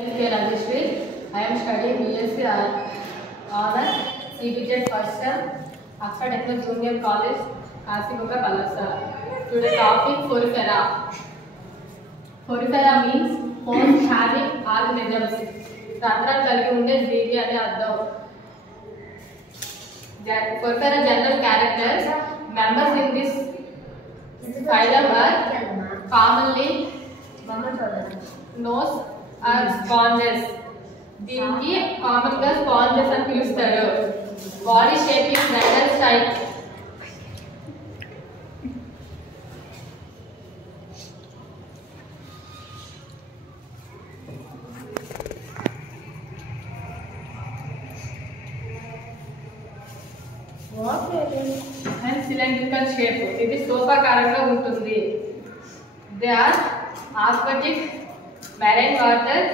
I am studying BSc Honors CBTech first term, Oxford Technical Junior College, Kasikoka, Palasa. Today topic Porifera. Porifera means homes having organisms. Randral kalgi unde జీవి అని అర్థం. Porifera general characters. Members in this phylum are commonly known as sponges. దీనికి common గా sponges అని పిలుస్తారు. Body shape is rectangle type. And cylindrical shape. ఇది స్థూపాకారంలో ఉంటుంది. They are aquatic, marine water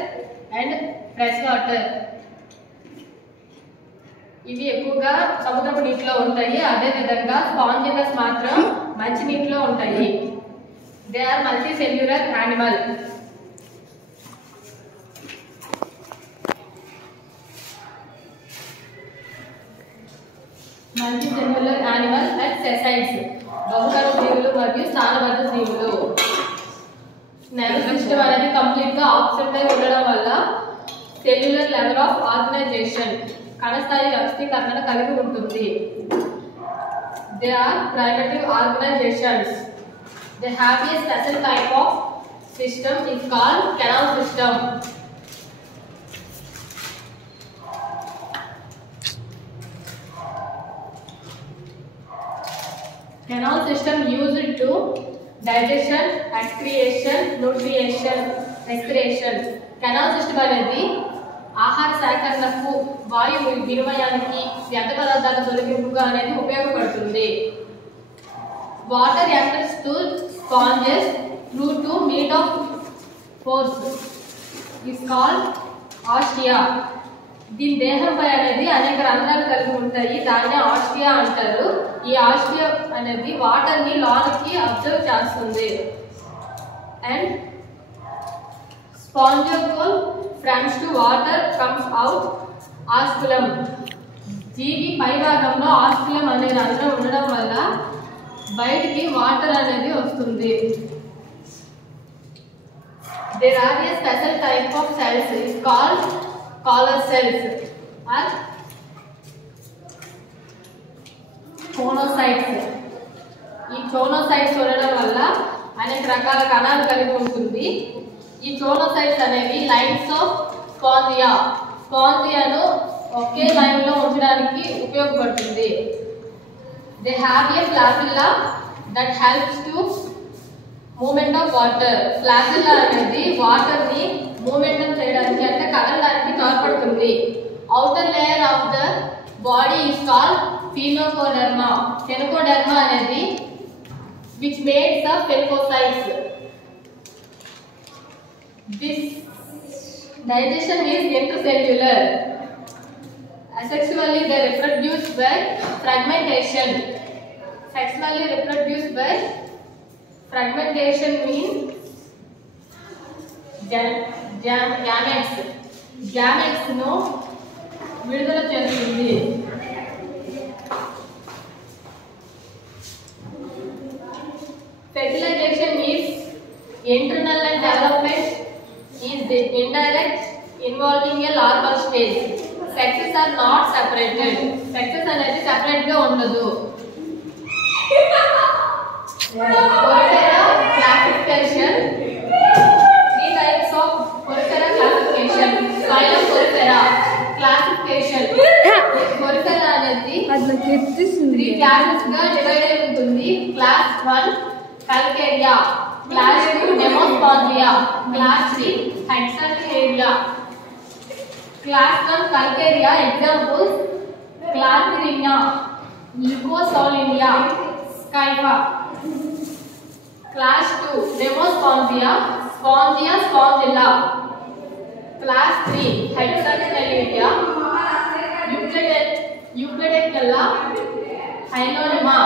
and fresh water. ఇవి ఎక్కువగా సముద్రపు నీటిలో ఉంటాయి. అదే విధంగా స్పాంజినస్ మాత్రం మంచి నీటిలో ఉంటాయి. They are multi cellular animal. Multi cellular animal and sessiles. బహుకర జీవులు మరియు స్థానబద్ధ జీవులు. నర్వస్ సిస్టమ్ అనేది కంప్లీట్ గా ఆబ్సెంట్ అయి ఉండడం వల్ల సెల్యులర్ లెవెల్ ఆఫ్ ఆర్గనైజేషన్ కణస్థాయి వ్యవస్థీకరణ కలిగి ఉంటుంది. They are primitive organizations. They have a special type of system is called canal system. Canal system used to digestion, excretion, nutrition, respiration. Canal system అనేది ఆహార సేకరణకు, వాయు వినిమయానికి, వ్యర్థ పదార్థాల తొలగింపుగా అనేది ఉపయోగపడుతుంది. Water enters to sponges through to meet of pores is called ostia. దీని దేహంపై అనేది అనేక రంధ్రాలు కలిగి ఉంటాయి. దాన్ని ఆస్టియా అంటారు. ఈ ఆస్టియా అనేది వాటర్ ని లోనికి అబ్జర్వ్ చేస్తుంది. And spongocoel from to water comes out osculum. జీవి పై భాగంలో ఆస్కులం అనే రంధ్రం ఉండడం వల్ల బయటికి వాటర్ అనేది వస్తుంది. There are a special type of cells is called collar cells or choanocytes. ఈ choanocytes ఉండడం వల్ల అనేక రకాల కణాలు కలిగి ఉంటుంది. ఈ choanocytes అనేవి లైన్స్ ఆఫ్ స్పాంజియా. స్పాంజియాను ఒకే లైన్ లో ఉంచడానికి ఉపయోగపడుతుంది. They have a flagella that helps to movement of water. Flagella అనేది వాటర్ ని మూవ్మెంట్ చేయడానికి, అంటే కదలడానికి తోడ్పడుతుంది. Outer layer of the body is called pinacoderm. Pinacoderm అనేది which makes the phagocytes. This digestion is intracellular. Asexually they reproduce by fragmentation. Sexually reproduce by fragmentation means gametes ను విడుదల చేస్తుంది. Fertilization is internal and development is the indirect involving a larval stage. Sexes are not separated. Sexes అనేది separate గా ఉండదు. Porifera classification. Three types of Porifera classification. Phylum Porifera classification. Porifera అనేది 3 classes గా divide అయి ఉంటుంది. Class 1 Calcarea, Class 2 Nemospongia, Class 3 Hexatheria. Class 1 Calcarea examples Clathrinia, Leucosolinia, Scypha. Class 2 Nemospongia, Spongia, Spongilla. Class 3 Hexatheria, Euclidecella, Hylonomma.